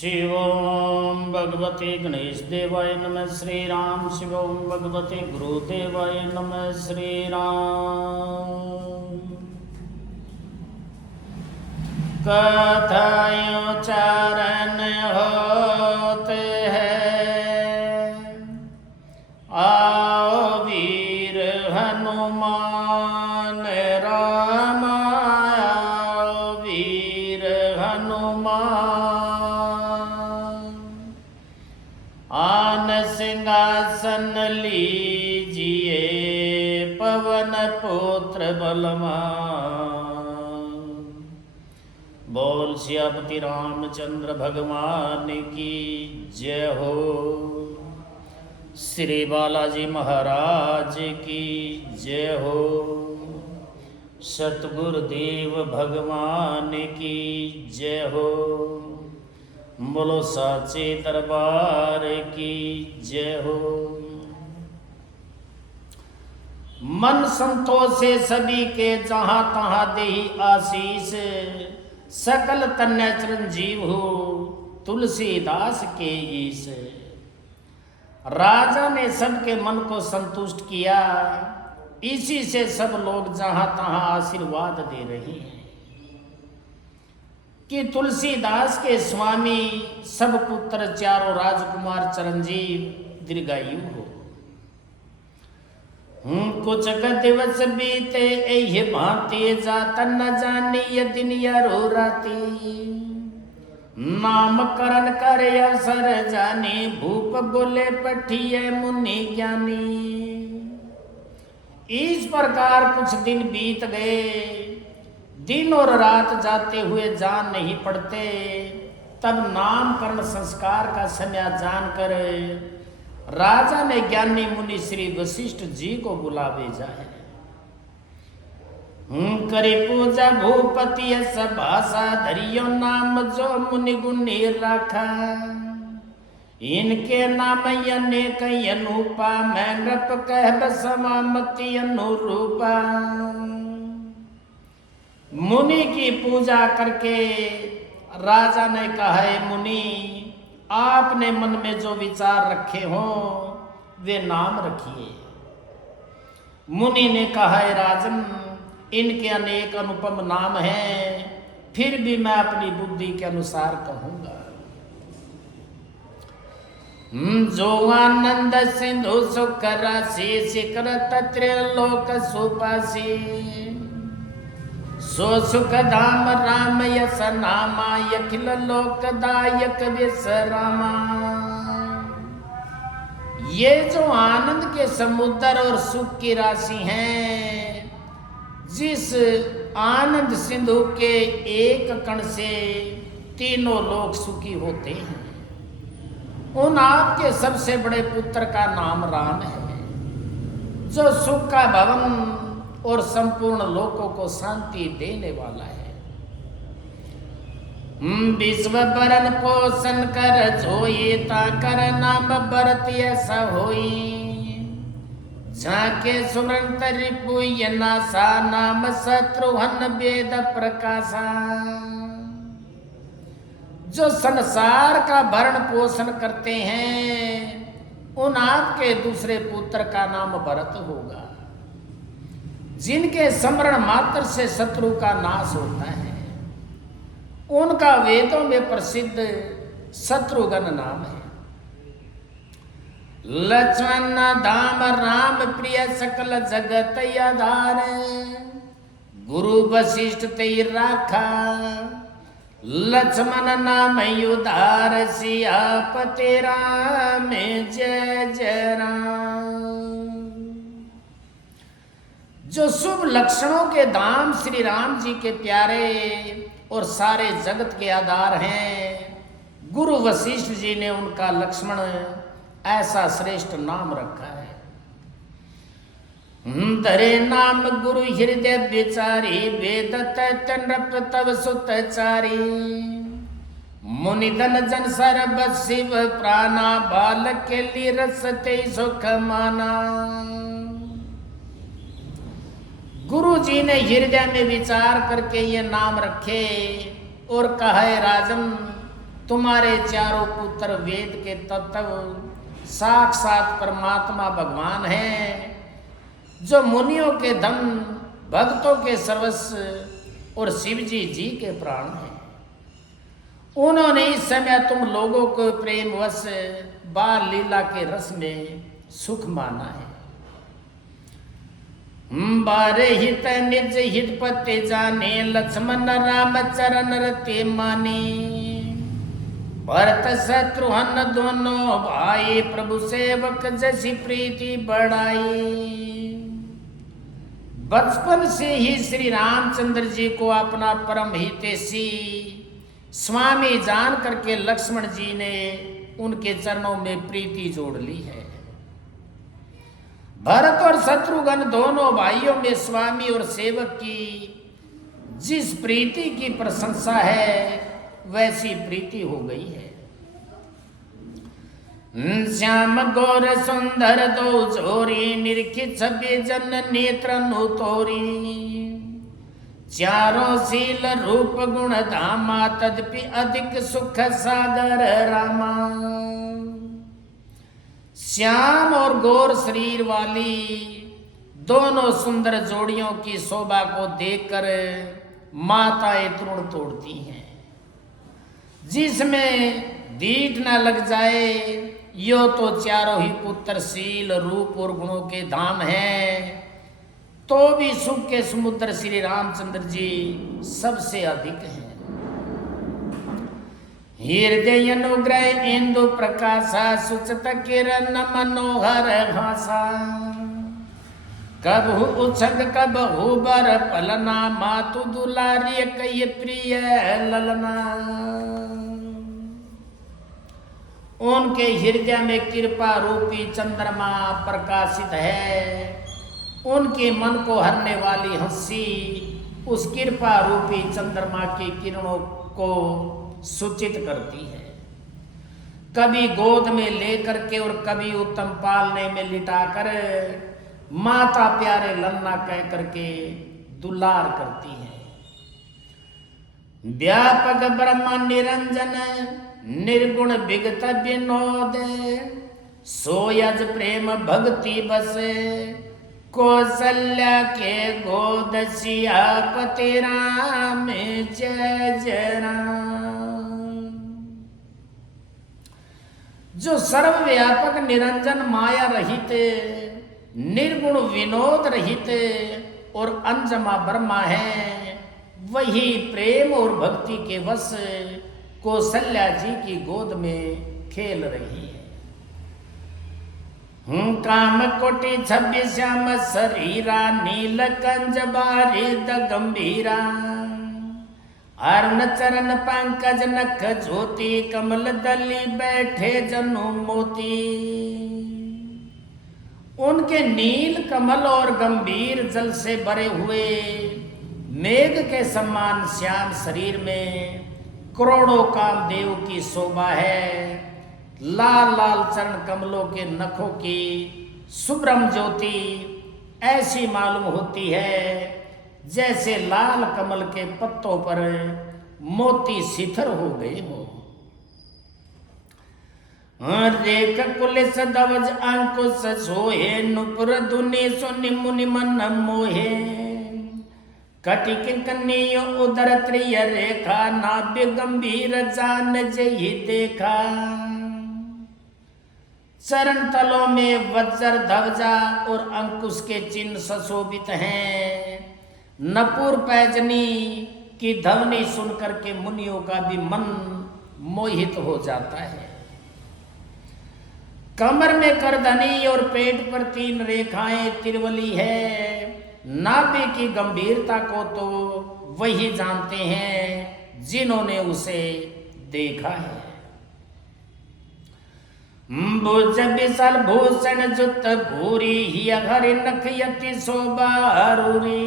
शिवों भगवते गणेश देवाय नमः श्री राम। शिवों भगवते गुरुदेवाय नमः श्री राम। कथायोच्चारण होते हैं आओ वीर हनुमान राम, आओ वीर हनुमान। आन सिंहासन लीजिए पवन पुत्र बलवान। बोल सियापति रामचंद्र भगवान की जय हो। श्री बालाजी महाराज की जय हो। सतगुरुदेव भगवान की जय हो। बोलो साचे दरबार की जय हो। मन संतोषे सभी के जहाँ तहाँ देहि आशीष। सकल तन्य चिरंजीव हो तुलसीदास के ईश। राजा ने सबके मन को संतुष्ट किया, इसी से सब लोग जहां तहां आशीर्वाद दे रहे हैं कि तुलसीदास के स्वामी सब पुत्र चारों राजकुमार चिरंजीव दीर्घायु हो। कुछ दिवस बीते यही भांति जाता न जानी ये दिन यारो राती। नामकरण कर अवसर जाने भूप बोले पठिए मुनि ज्ञानी। इस प्रकार कुछ दिन बीत गए, दिन और रात जाते हुए जान नहीं पड़ते। तब नामकरण संस्कार का समय जानकर राजा ने ज्ञानी मुनि श्री वशिष्ठ जी को बुला भेजा है। करी पूजा भूपति सभाषा धरियो नाम जो मुनि गुणी राखा। इनके नाम अनेक अनुपा मैं नृप कह समामति अनुरूपा। मुनि की पूजा करके राजा ने कहा है मुनि आपने मन में जो विचार रखे हो वे नाम रखिए। मुनि ने कहा है राजन इनके अनेक अनुपम नाम हैं, फिर भी मैं अपनी बुद्धि के अनुसार कहूंगा। जो आनंद सिंधु सुख राशि शिखर त्रिलोक सुपासी। सो सुख धाम राम यस नामा अखिल लोकदायक विश्रामा। ये जो आनंद के समुद्र और सुख की राशि हैं, जिस आनंद सिंधु के एक कण से तीनों लोग सुखी होते हैं, उन आपके सबसे बड़े पुत्र का नाम राम है, जो सुख का भवन और संपूर्ण लोकों को शांति देने वाला है। विश्व बरन पोषण कर जोई ताकर नाम बरत ऐसा होई। झाके सुमरंत रिपुय नासा नाम शत्रुघ्न वेद प्रकाशा। जो संसार का भरण पोषण करते हैं उन आपके दूसरे पुत्र का नाम भरत होगा, जिनके स्मरण मात्र से शत्रु का नाश होता है। उनका वेदों में प्रसिद्ध शत्रुघ्न नाम है। लक्ष्मण धाम राम प्रिय सकल जगत आधार। गुरु वशिष्ठ ते राखा लक्ष्मण नाम उधार। सियापति राम जय जय राम। जो शुभ लक्षणों के धाम श्री राम जी के प्यारे और सारे जगत के आधार हैं, गुरु वशिष्ठ जी ने उनका लक्ष्मण ऐसा श्रेष्ठ नाम रखा है। धरे नाम गुरु हृदय विचारी। वेद नृप तव सुतचारी। मुनिधन जन सरब शिव प्राणा। बाल के लिए रसते सुख माना। गुरु जी ने हृदय में विचार करके ये नाम रखे और कहा राजन तुम्हारे चारों पुत्र वेद के तत्व साक्षात परमात्मा भगवान हैं, जो मुनियों के धन, भक्तों के सर्वस्व और शिव जी के प्राण हैं। उन्होंने इस समय तुम लोगों को प्रेमवश बाल लीला के रस में सुख माना है। बारे हित निज हित पते जाने, लक्ष्मण राम चरण रते माने। भरत शत्रुघ्न दोनों भाई, प्रभु सेवक जैसी प्रीति बढ़ाई। बचपन से ही श्री रामचंद्र जी को अपना परम हितैषी स्वामी जान करके लक्ष्मण जी ने उनके चरणों में प्रीति जोड़ ली है। भरत और शत्रुघ्न दोनों भाइयों में स्वामी और सेवक की जिस प्रीति की प्रशंसा है, वैसी प्रीति हो गई है। श्याम गौर सुंदर दो जोरी, निरखी छवि जन नेत्र तोरी। चारों शील रूप गुण धामा, तदपि अधिक सुख सागर रामा। श्याम और गौर शरीर वाली दोनों सुंदर जोड़ियों की शोभा को देखकर माताएं तृण तोड़ती हैं। जिसमें दीठ न लग जाए, यो तो चारों ही पुत्र शील रूप और गुणों के धाम हैं, तो भी सुख के समुद्र श्री रामचंद्र जी सबसे अधिक हैं। हृदय अनुग्रह इंदु प्रकाशा, सुचत किरण मनोहर भाषा। कबहु उछंग कबहु बर पलना, मातु दुलारी कई प्रिय ललना। उनके हृदय में कृपा रूपी चंद्रमा प्रकाशित है। उनके मन को हरने वाली हंसी उस कृपा रूपी चंद्रमा की किरणों को सूचित करती है। कभी गोद में लेकर के और कभी उत्तम पालने में लिटाकर माता प्यारे लन्ना कह करके दुलार करती है। व्यापक ब्रह्म निरंजन, निर्गुण विगत विनोद। सोयज प्रेम भक्ति बसे, कौशल्या के गोद सियापति राम जय जय राम। जो सर्वव्यापक निरंजन माया रहित, निर्गुण विनोद रहित और अनजमा ब्रह्मा है, वही प्रेम और भक्ति के वश कौशल्या जी की गोद में खेल रही है। काम कोटि छब्बी श्याम शरीरा, नील कंज बारिद गंभीरा। अर्ण चरण पंकज नख ज्योति, कमल दली बैठे जनु मोती। उनके नील कमल और गंभीर जल से भरे हुए मेघ के समान श्याम शरीर में करोड़ों कामदेव की शोभा है। लाल लाल चरण कमलों के नखों की सुब्रह्म ज्योति ऐसी मालूम होती है जैसे लाल कमल के पत्तों पर मोती शिथिर हो गए हो। रेख कुलिस दवज अंकुश सोहे, नुपुर धुनि सुनि मुनि मन मोहे। कटिक कन्या उदर त्रिय रेखा, नाभ्य गंभीर जान जही देखा। चरण तलों में वज्र ध्वजा और अंकुश के चिन्ह सुशोभित हैं। नपुर पैजनी की ध्वनि सुनकर के मुनियों का भी मन मोहित हो जाता है। कमर में करधनी और पेट पर 3 रेखाएं तिरवली है। नाभि की गंभीरता को तो वही जानते हैं जिन्होंने उसे देखा है। भुज विशाल भूषण जुत भूरी, ही हरि नख यति शोभारूरी।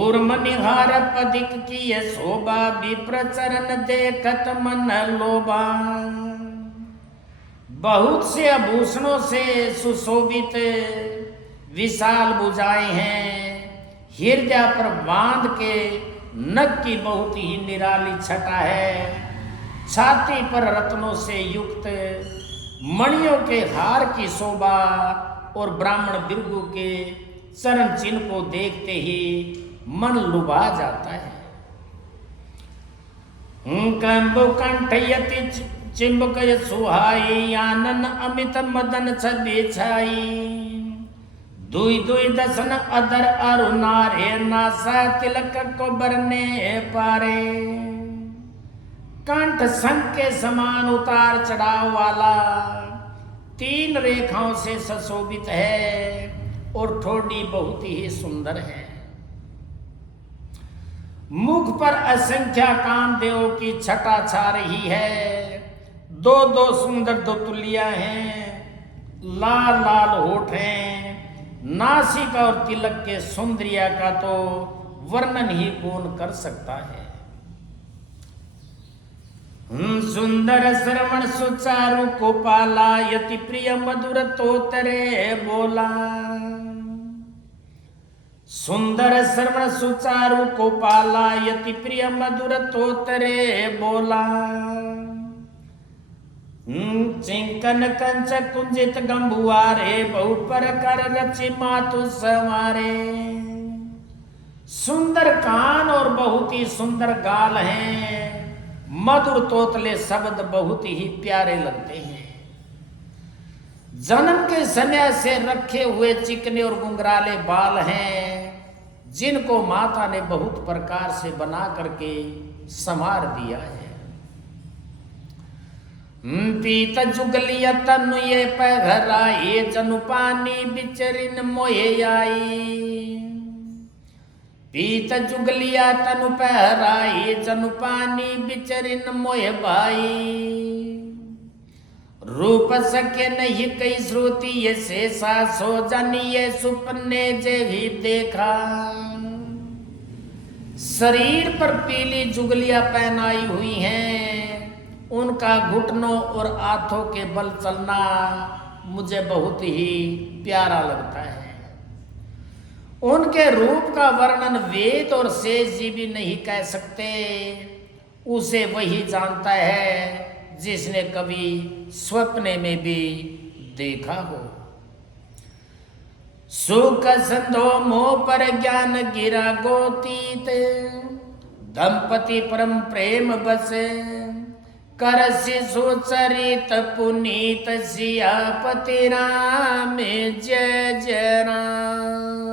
ऊर्म निहार पदिक की शोभा, विप्र चरण देखत मन लोभा। बहुत से आभूषणों से सुशोभित विशाल भुजाएं हैं। हृदय पर बांध के नख की बहुत ही निराली छटा है। छाती पर रत्नों से युक्त मणियों के हार की शोभा और ब्राह्मण बिरगु के चरण चिन्ह को देखते ही मन लुभा जाता है। कंबु कंठ यति चिंबक सुहाई आनन अमित मदन छवि छाई दुई दुई दसन अदर अरुणारे नासा तिलक को बरने पारे कंठ शंख के समान उतार चढ़ाव वाला 3 रेखाओं से सुशोभित है और ठोड़ी बहुत ही सुंदर है। मुख पर असंख्य कामदेव की छटा छा रही है। 2 सुंदर दोतुलियां हैं, लाल लाल होठ हैं। नासिका और तिलक के सौंदर्य का तो वर्णन ही कौन कर सकता है। सुंदर श्रवण सुचारु को पाला यति प्रिय मधुर तोतरे बोला सुंदर श्रवण सुचारु को पाला यति प्रिय मधुर तोतरे बोला चिंकन कंच कुंजित गंभुआरे बहु पर कर रचि मातु सवारे सुंदर कान और बहुत ही सुंदर गाल हैं। मधुर तोतले शब्द बहुत ही प्यारे लगते हैं। जन्म के समय से रखे हुए चिकने और गुंगराले बाल हैं जिनको माता ने बहुत प्रकार से बना करके संवार दिया है। पीत जुगलिया तनु ये पघराए जनु पानी बिचरिन मोहे आई पीत जुगलिया तनु पहराई जनु पानी बिचरिन मोह भाई रूप सके नहीं कई श्रुति ये शेषा सो जानी ये सुपने जे भी देखा शरीर पर पीली जुगलियां पहनाई हुई हैं। उनका घुटनों और हाथों के बल चलना मुझे बहुत ही प्यारा लगता है। उनके रूप का वर्णन वेद और शेष जी भी नहीं कह सकते। उसे वही जानता है जिसने कभी स्वप्ने में भी देखा हो। सुख संधो मोह पर ज्ञान गिरा गोतीत दंपति परम प्रेम बसे कर सुचरित पुनीत सियापति राम जय जय राम।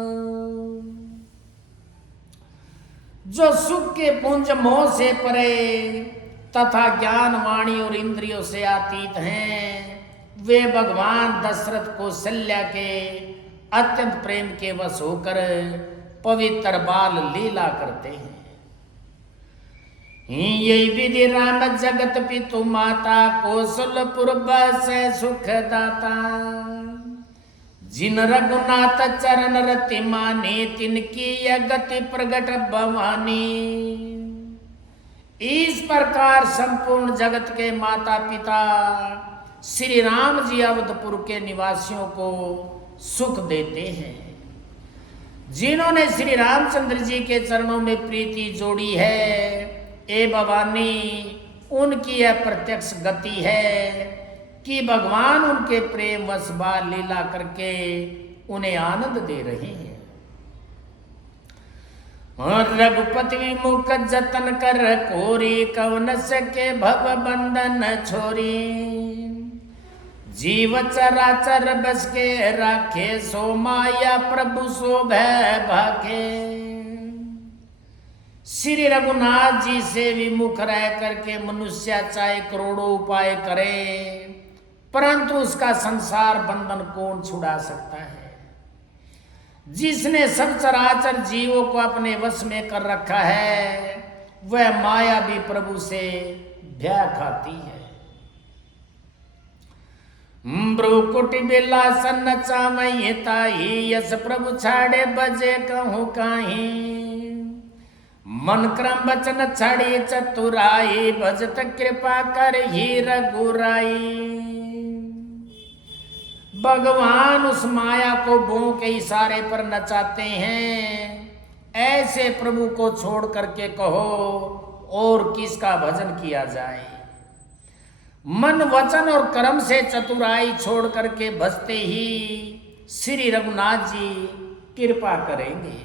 जो सुख के पुंज मोह से परे तथा ज्ञान वाणी और इंद्रियों से अतीत हैं वे भगवान दशरथ कौशल्या के अत्यंत प्रेम के वश होकर पवित्र बाल लीला करते हैं। यही विधि राम जगत पितु माता कौशलपुर बस सुखदाता जिन रघुनाथ चरण रति माने तिनकी गति प्रगट भवानी। इस प्रकार संपूर्ण जगत के माता पिता श्री राम जी अवधपुर के निवासियों को सुख देते हैं। जिन्होंने श्री रामचंद्र जी के चरणों में प्रीति जोड़ी है ए भवानी उनकी यह प्रत्यक्ष गति है कि भगवान उनके प्रेम वश बाल लीला करके उन्हें आनंद दे रहे हैं। और रघुपति विमुख जतन कर कोरी कवन सके भव बंधन छोरी जीव चराचर बस के राखे सो माया प्रभु सो भय भाखे। श्री रघुनाथ जी से विमुख रह करके मनुष्य चाहे करोड़ों उपाय करे परंतु उसका संसार बंधन कौन छुड़ा सकता है। जिसने सब चराचर जीवों को अपने वश में कर रखा है वह माया भी प्रभु से भय खाती है। ब्रुकुटी बिलासन चामय ताही यस प्रभु छाड़े बजे कहूँ काही मन क्रम वचन छड़ी चतुराई भजत कृपा कर ही रघुराई। भगवान उस माया को भों के इशारे पर नचाते हैं। ऐसे प्रभु को छोड़ करके कहो और किसका भजन किया जाए। मन वचन और कर्म से चतुराई छोड़ करके बसते ही श्री रघुनाथ जी कृपा करेंगे।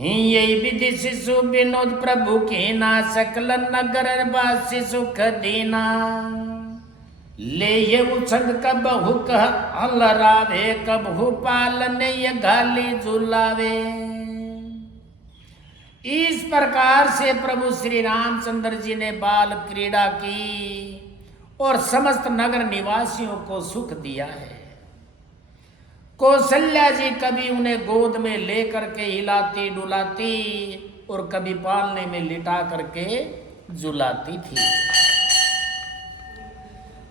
यही विधि शिशु विनोद प्रभु के ना सकल नगर बासी सुख दीना ले ये उछंग कबहु कह अलरावे कबहु पालने ये गाली झुलावे। इस प्रकार से प्रभु श्री रामचंद्र जी ने बाल क्रीड़ा की और समस्त नगर निवासियों को सुख दिया है। कौशल्या जी कभी उन्हें गोद में लेकर के हिलाती डुलाती और कभी पालने में लिटा करके झुलाती थी।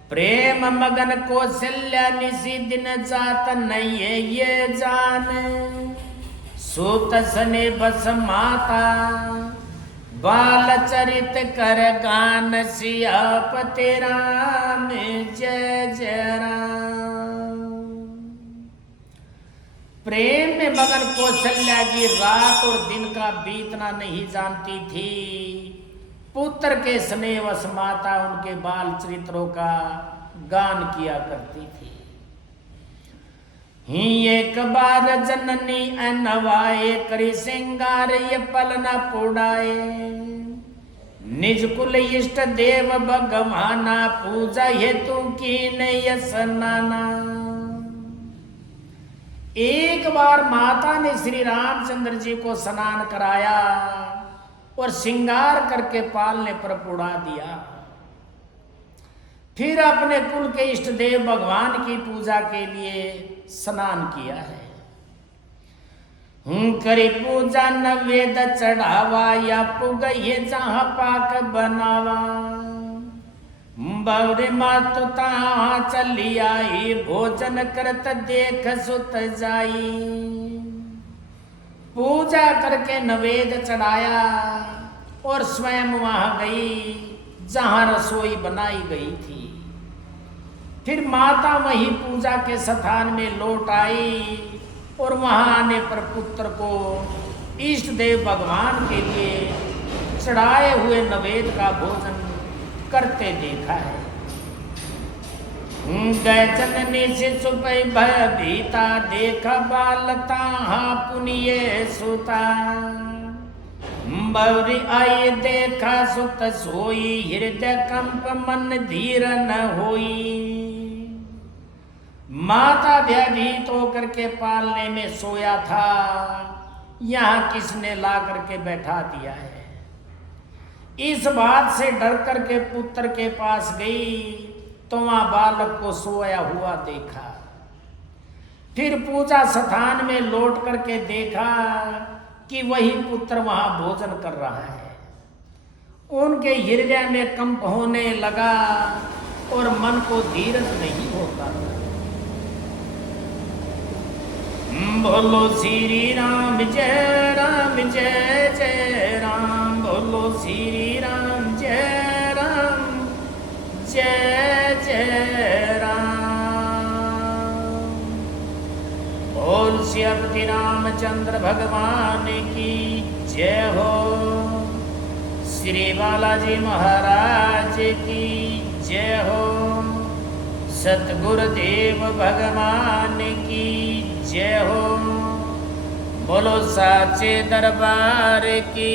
प्रेम मगन कौशल्या निसी दिन जात नहीं है ये जान सूत सने बस माता बाल चरित कर गान सियापति राम जय जय राम। प्रेम में मगन कौशल्या जी रात और दिन का बीतना नहीं जानती थी। पुत्र के स्नेहवश माता उनके बाल चरित्रों का गान किया करती थी। ही एक बार जननी अनवाए करी सिंगार ये पलना पुड़ाए निज कुल इष्ट देव भगवाना पूजा हेतु की नहीं स्नाना। एक बार माता ने श्री रामचंद्र जी को स्नान कराया और श्रृंगार करके पालने पर पुड़ा दिया। फिर अपने कुल के इष्ट देव भगवान की पूजा के लिए स्नान किया है। करी पूजा नवेद चढ़ावा या पुगये जहाँ पाक बनावा बौरे मातु तहाँ चली आई भोजन करत देख सुत जाई। पूजा करके नवेद चढ़ाया और स्वयं वहां गई जहां रसोई बनाई गई थी। फिर माता वही पूजा के स्थान में लौट आई और वहां आने पर पुत्र को इष्ट देव भगवान के लिए चढ़ाए हुए नवेद का भोजन करते देखा है। गए जननी से छुपई भय भीता देखा बालता हाँ पुनिये सुता बौरी आई देखा सुत सोई हृदय कंप मन धीर न होई। माता भयभीत होकर के पालने में सोया था, यहाँ किसने ला करके बैठा दिया है। इस बात से डर करके पुत्र के पास गई तो वहां बालक को सोया हुआ देखा। फिर पूजा स्थान में लौट करके देखा कि वही पुत्र वहां भोजन कर रहा है। उनके हृदय में कंप होने लगा और मन को धीरज नहीं होता था। बोलो श्री राम जय जय राम बोलो श्री राम जय जय राम। बोल श्री रामचंद्र भगवान की जय हो। श्री बालाजी महाराज की जय हो। सतगुरुदेव भगवान की जय हो। बोलो साचे दरबार की